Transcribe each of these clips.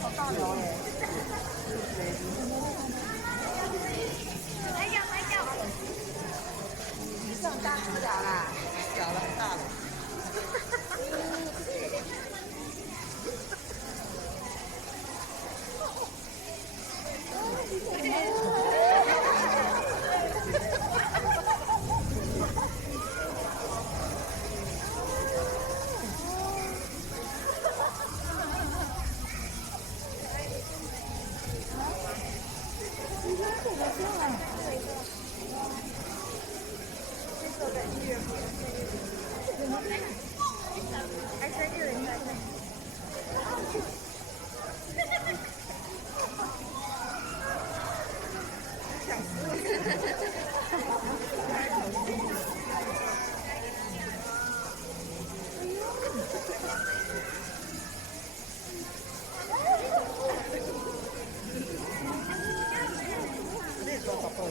好大条嘞！来脚来脚，你上大只的啦，小了很大了。还生日人在。这个好高级。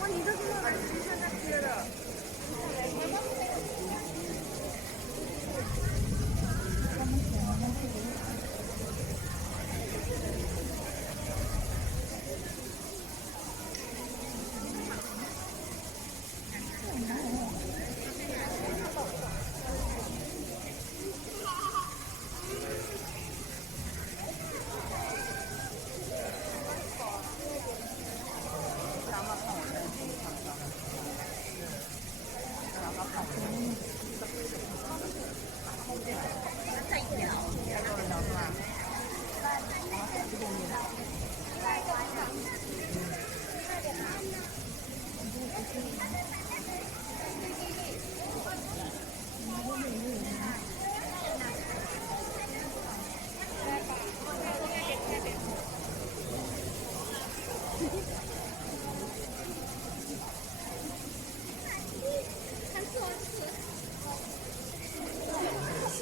哇，你这是还是现在贴的？有戏。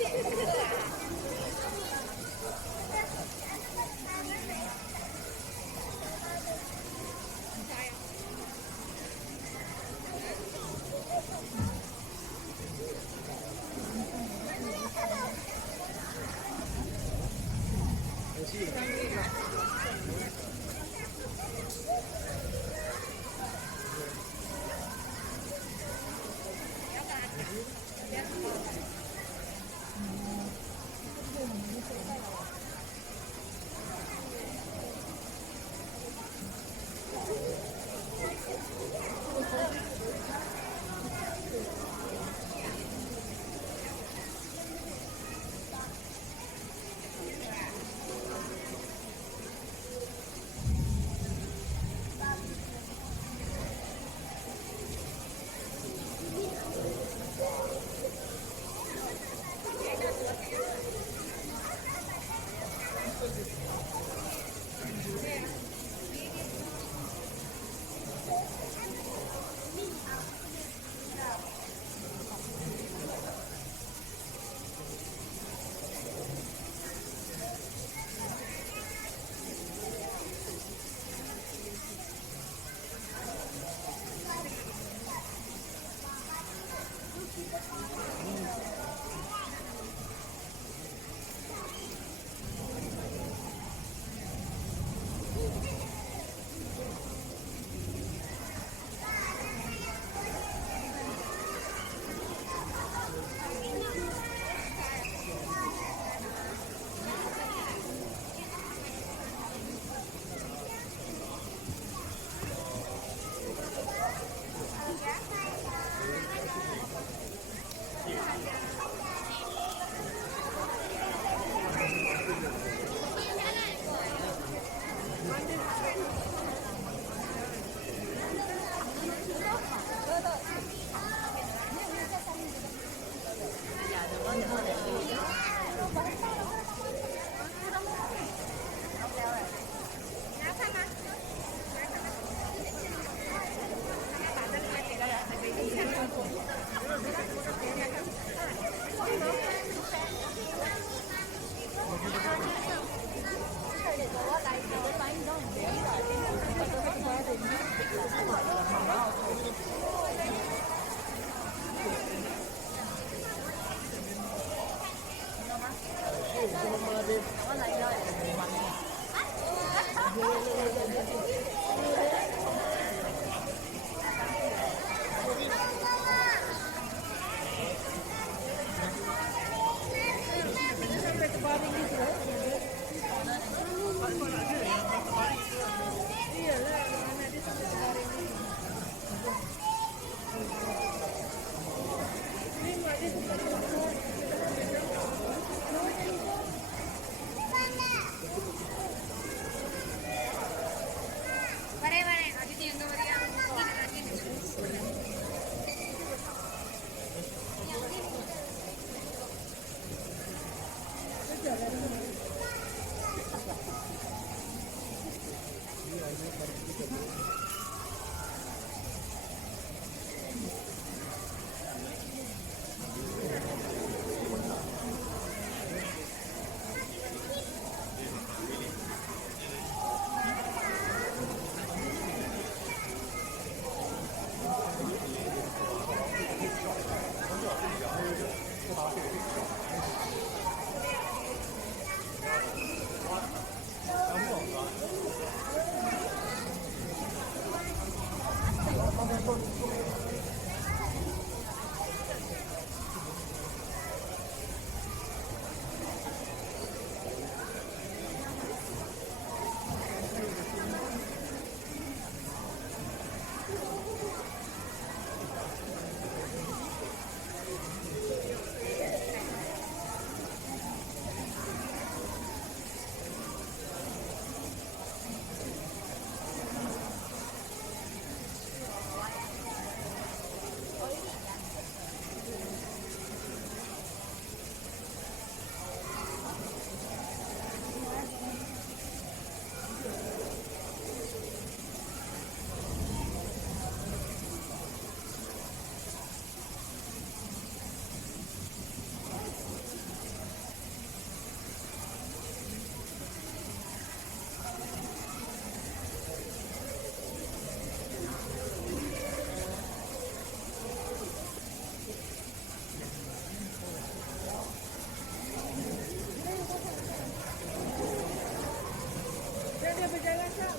Dan dia berjalan sang.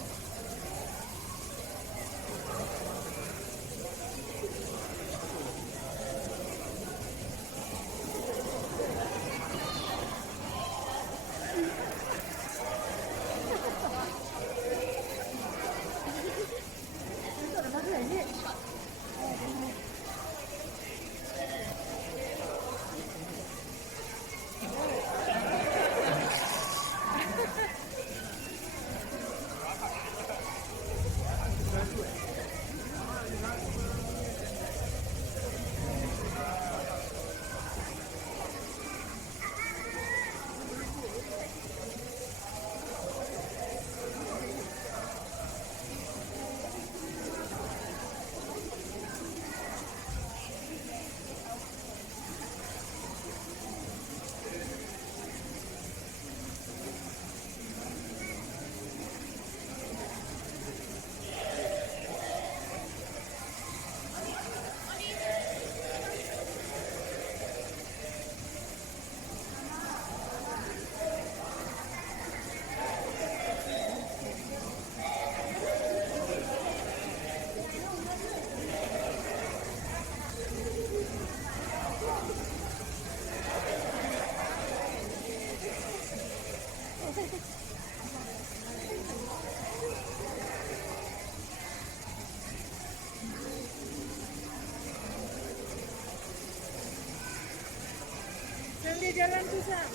Dan dia jalan susah.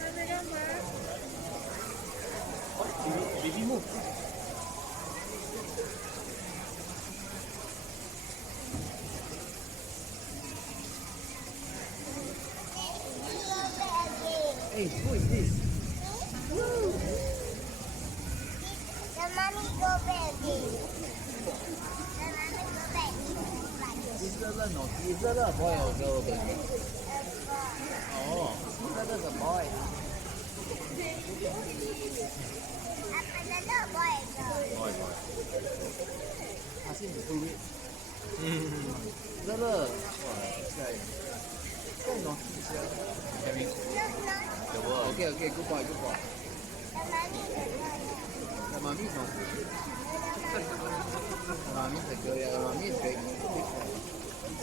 Ambil gambar. Babymu. Hey, who is this? The mommy go back again. The mommy go back. Is that a no? Is that a boy or girl, baby? Oh, that is a boy. Another boy girl. Boy, boy. Ask him to prove it. Is that a? It's like so naughty, sir. Very cool. Look, look. The world. Okay, okay, good boy, good boy. The mommy is a girl. The mommy is naughty. The mommy is a girl. Yeah, the mommy is very big boy.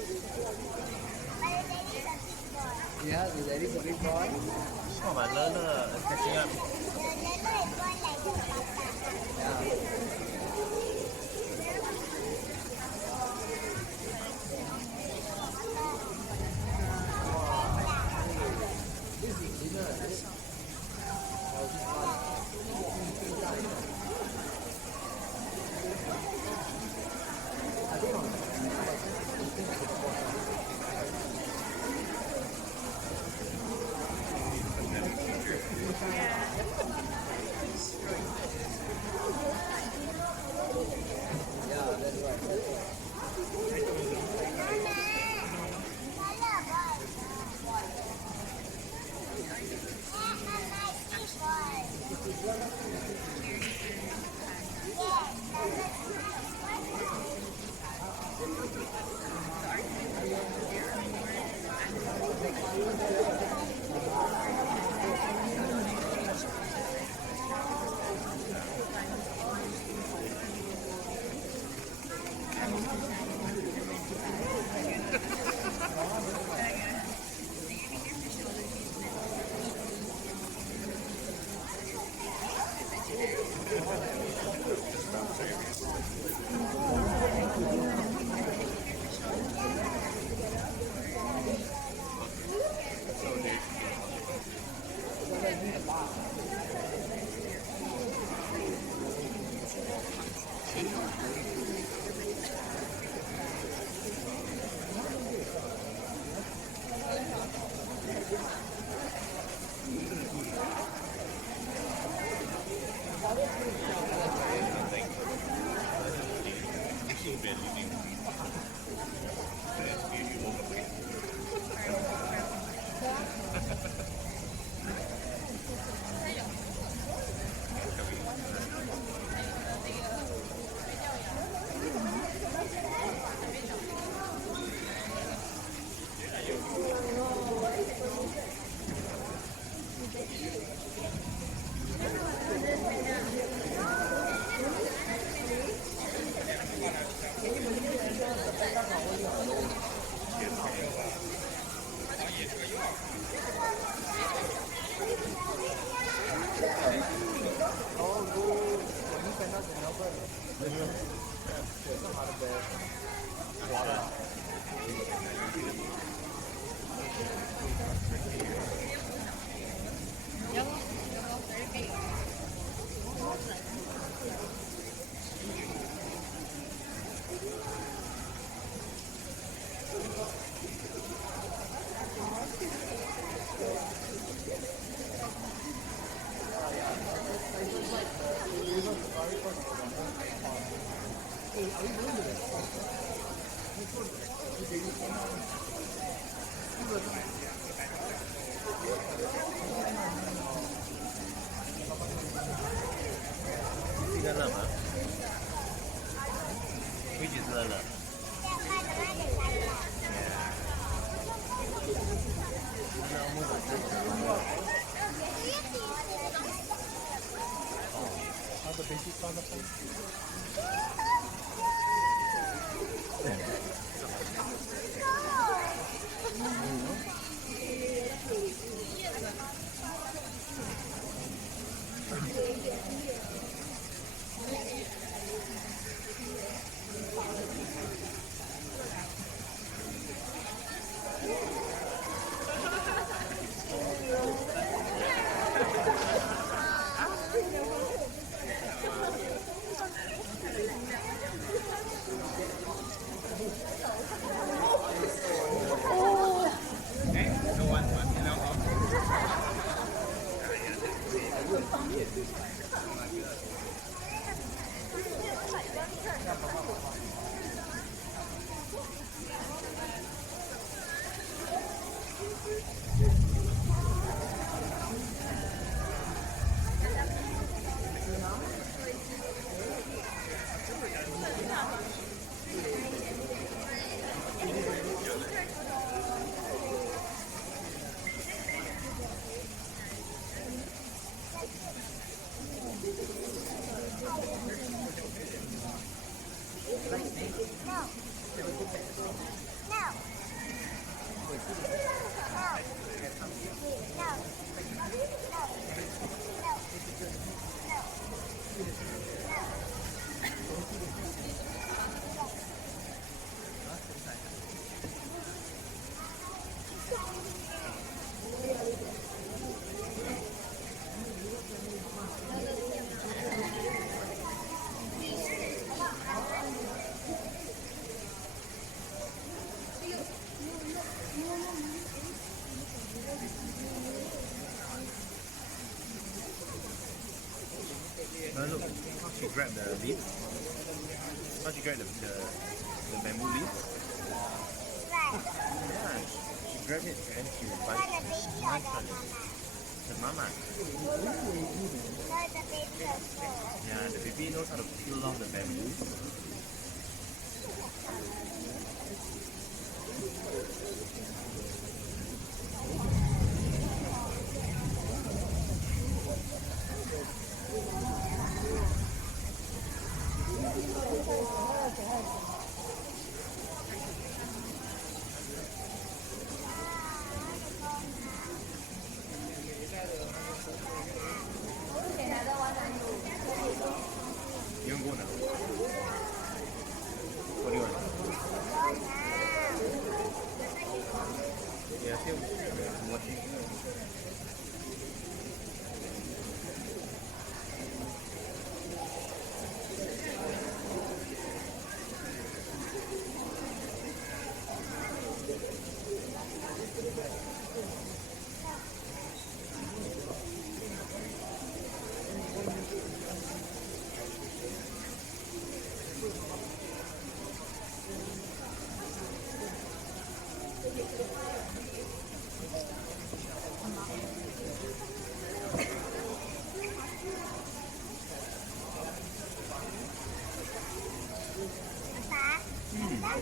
But the daddy is a big boy. Yeah, the daddy is a big boy. Oh, my learner is catching up. The daddy is born like the papa. Yeah. This is dinner. This. Oh, this one. I don't know. Ya. Which is Lala? How the baby found the phone? Look, how she grabbed the leaf. How she grabbed the bamboo leaf. Yeah, she grabbed it and she bites. The mama. Yeah, the baby knows how to peel off the bamboo.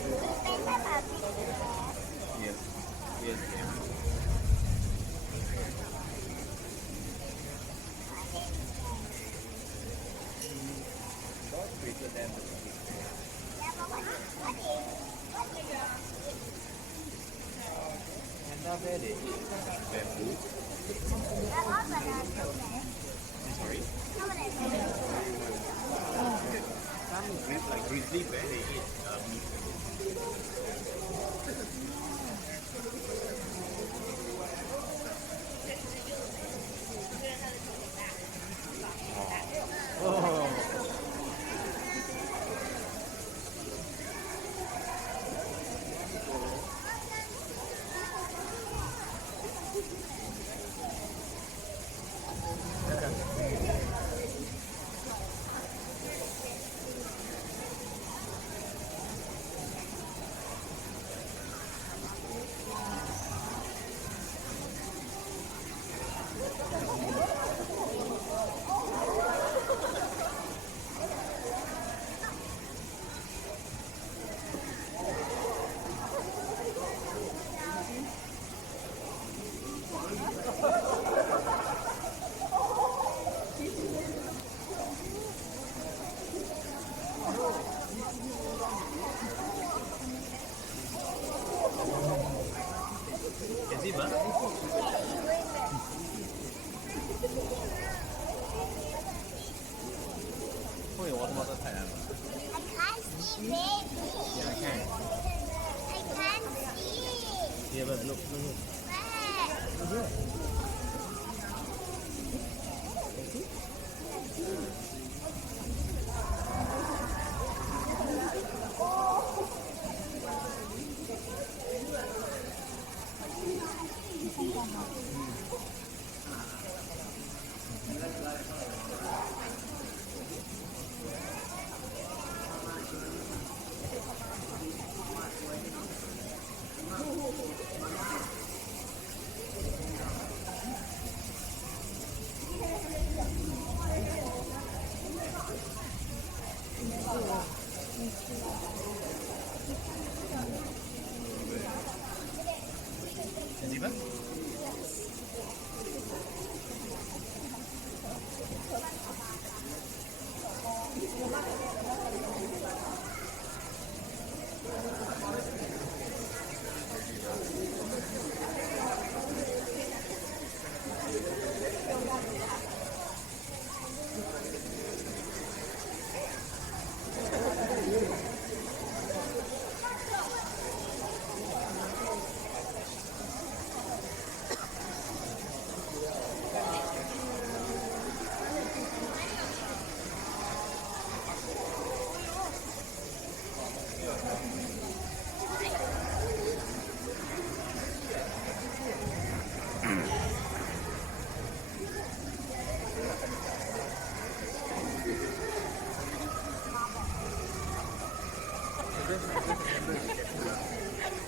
เป็นภาษาจีนแล้ว Yes. Yes. Yeah. God created them. แล้วก็ว่าเอง Panda bear they eat bamboo. แล้วก็จะเดินตรงไหน Sorry. เข้าไปไหน Some like grizzly bear they eat meat. Oh. Is it, man? Oh, your water bottle tight, man. I can't see baby Yeah, I can. I can't see Yeah, but look. where Is it, man?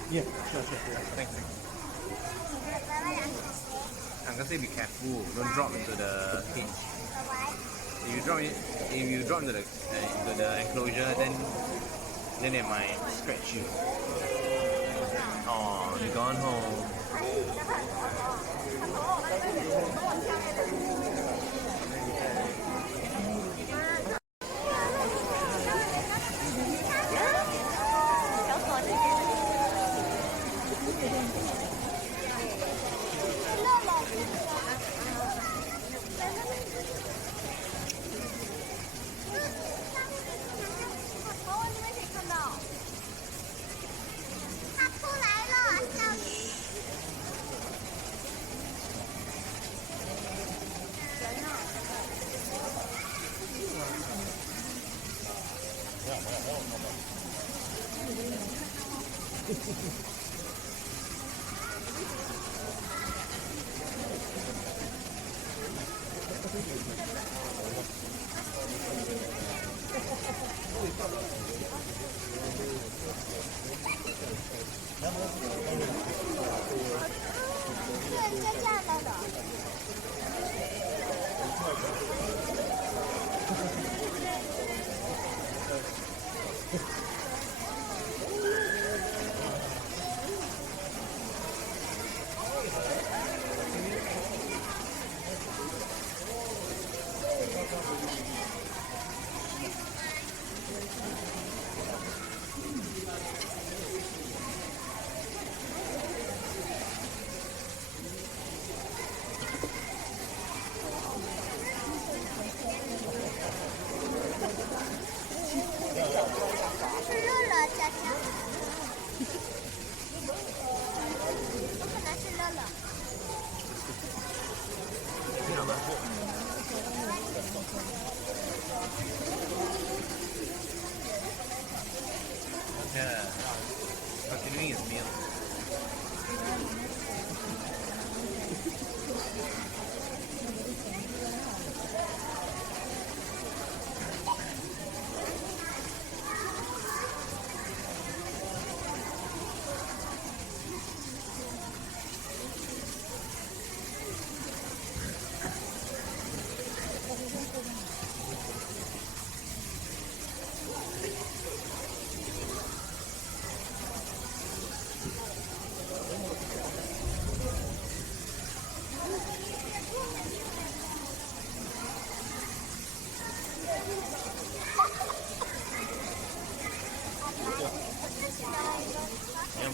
Yeah, sure. Thanks. Uncle say be careful, don't drop into the cage. If you drop into the enclosure, then it might scratch you. Oh, you're gone home.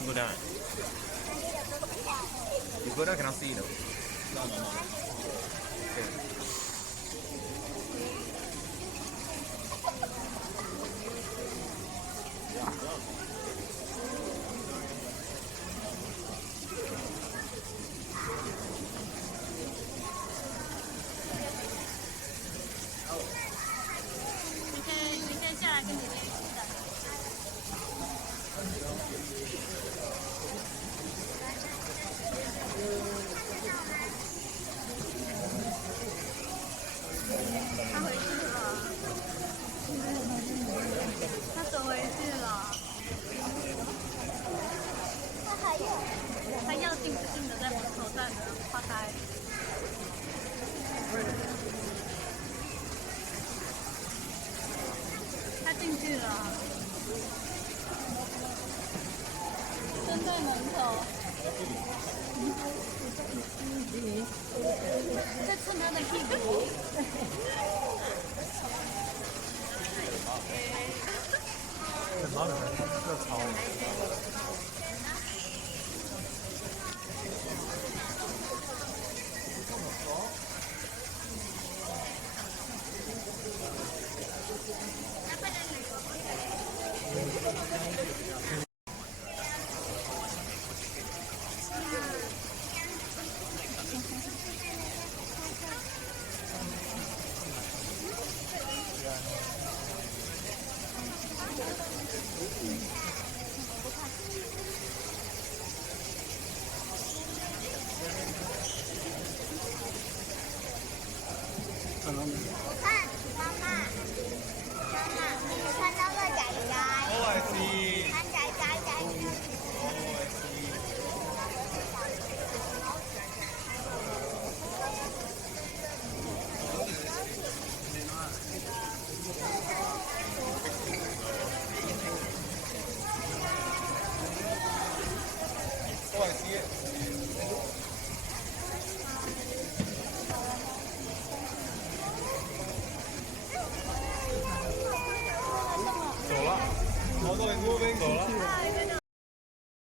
Go down. You go down, cannot see though. Okay.你可以下来跟姐姐一起的。他回去了，他走回去了。他要进不进的在门口站着发呆。他进去了，站在门口，在蹭他的屁股。哪里还这超？我看妈妈，我看到个仔仔。Oh, I see. 看仔仔。Oh, I see it. 走了，走了。